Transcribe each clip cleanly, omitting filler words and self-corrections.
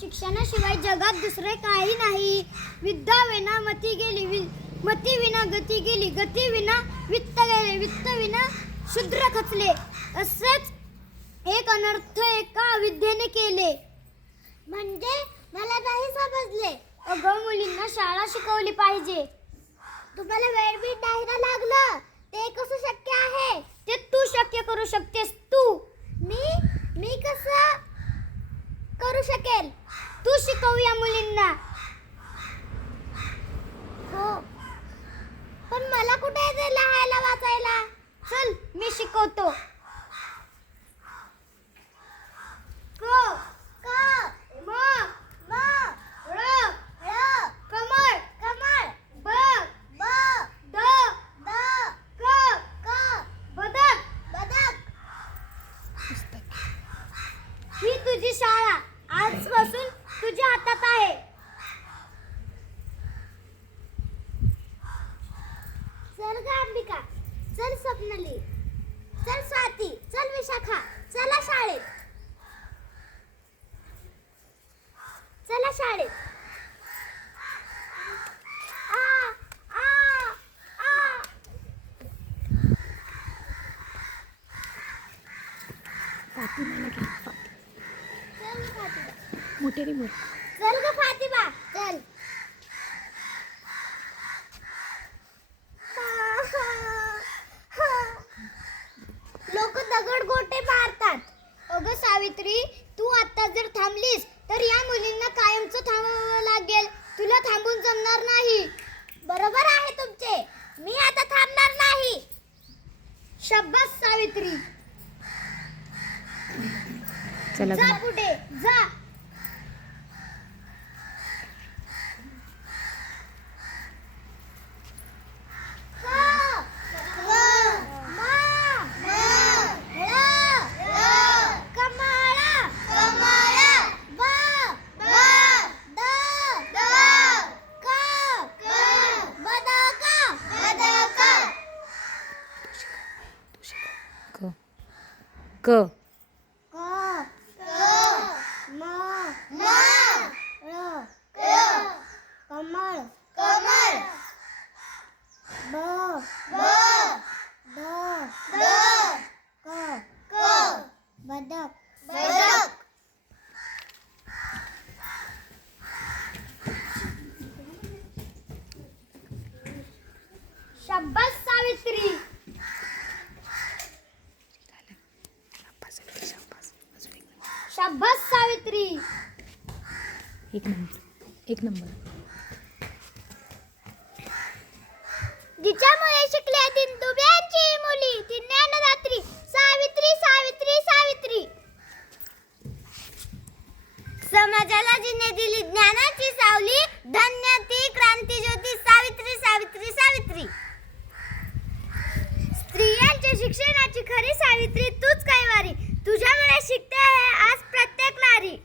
शिक्षणाशिवाय जगात दुसरे काही नाही. विद्या विना मती गेली, मती विना गती गेली, गती विना वित्त गेले, वित्त विना शूद्र खचले. असेच एक अनर्थ एका विद्येने केले. म्हणजे मला नाही समजले. अगं, मुलींना शाळा शिकवली पाहिजे. तुम्हाला वेळबीट नाही ना लागलं? ते कसं शक्य आहे? ते तू शक्य करू शकतेस. तू. मी कसं करू शकेल? तू शिकव या मुलींना. हो, पण मला कुठे येते लिहायला वाचायला? चल, मी शिकवतो. क क म म र र कमळ कमळ ब ब द द क क बदक बदक. ही तुझी शाळा आजपासून तुझ्या हातात आहे. चल ग अंबिका, चल स्वप्नली, चल स्वाती, चल विशाखा, चला शाळेत. चला शाळेत. आ आ आ. मोठे रे चल ग फातिमा, चल. लोक दगड गोटे मारतात. अगं सावित्री, तू आता जर थांबलीस तर या मुलींना कायमचं थांबावं लागेल. तुला थांबून जमणार नाही. बरोबर आहे तुमचे. मी आता थांबणार नाही. शाबास सावित्री. चला जा पुढे जा. क कमळ कमळ ब ब द द क क बदक बदक. शाबास सावित्री. शाबास सावित्री. एक नंबर. जिच्यामुळे शिकल्या दिनदुब्यांची मुली, ती ज्ञानदात्री सावित्री सावित्री सावित्री. समाजाला जिने दिली ज्ञानाची सावली, धन्य ती क्रांतिज्योती सावित्री सावित्री सावित्री. स्त्रियांच्या शिक्षणाची खरी सावित्री तूच कैवारी. तुझ्यामुळे शिकते आहे आज प्रत्येक नारी.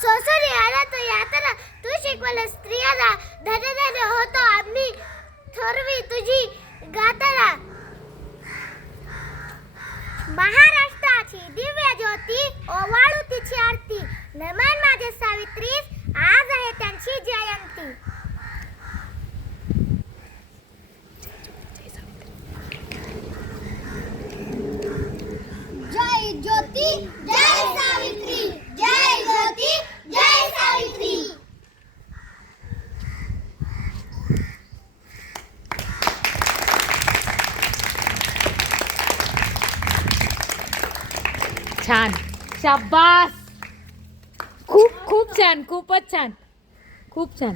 सोसरी आला तो यात्रा, तू शिकवलं स्त्रियाला. धन्य धन्य होतो आम्ही थोरवी तुझी गाताना. महाराष्ट्राची दिव्य ज्योती, ओवाळू तिची आरती. नमन माझे सावित्रीस, आज आहे त्यांची जयंती. जय ज्योती जय सावित्री, जय ज्योती जय सावित्री. छान. शाबास. खूप खूप छान. खूपच छान. खूप छान.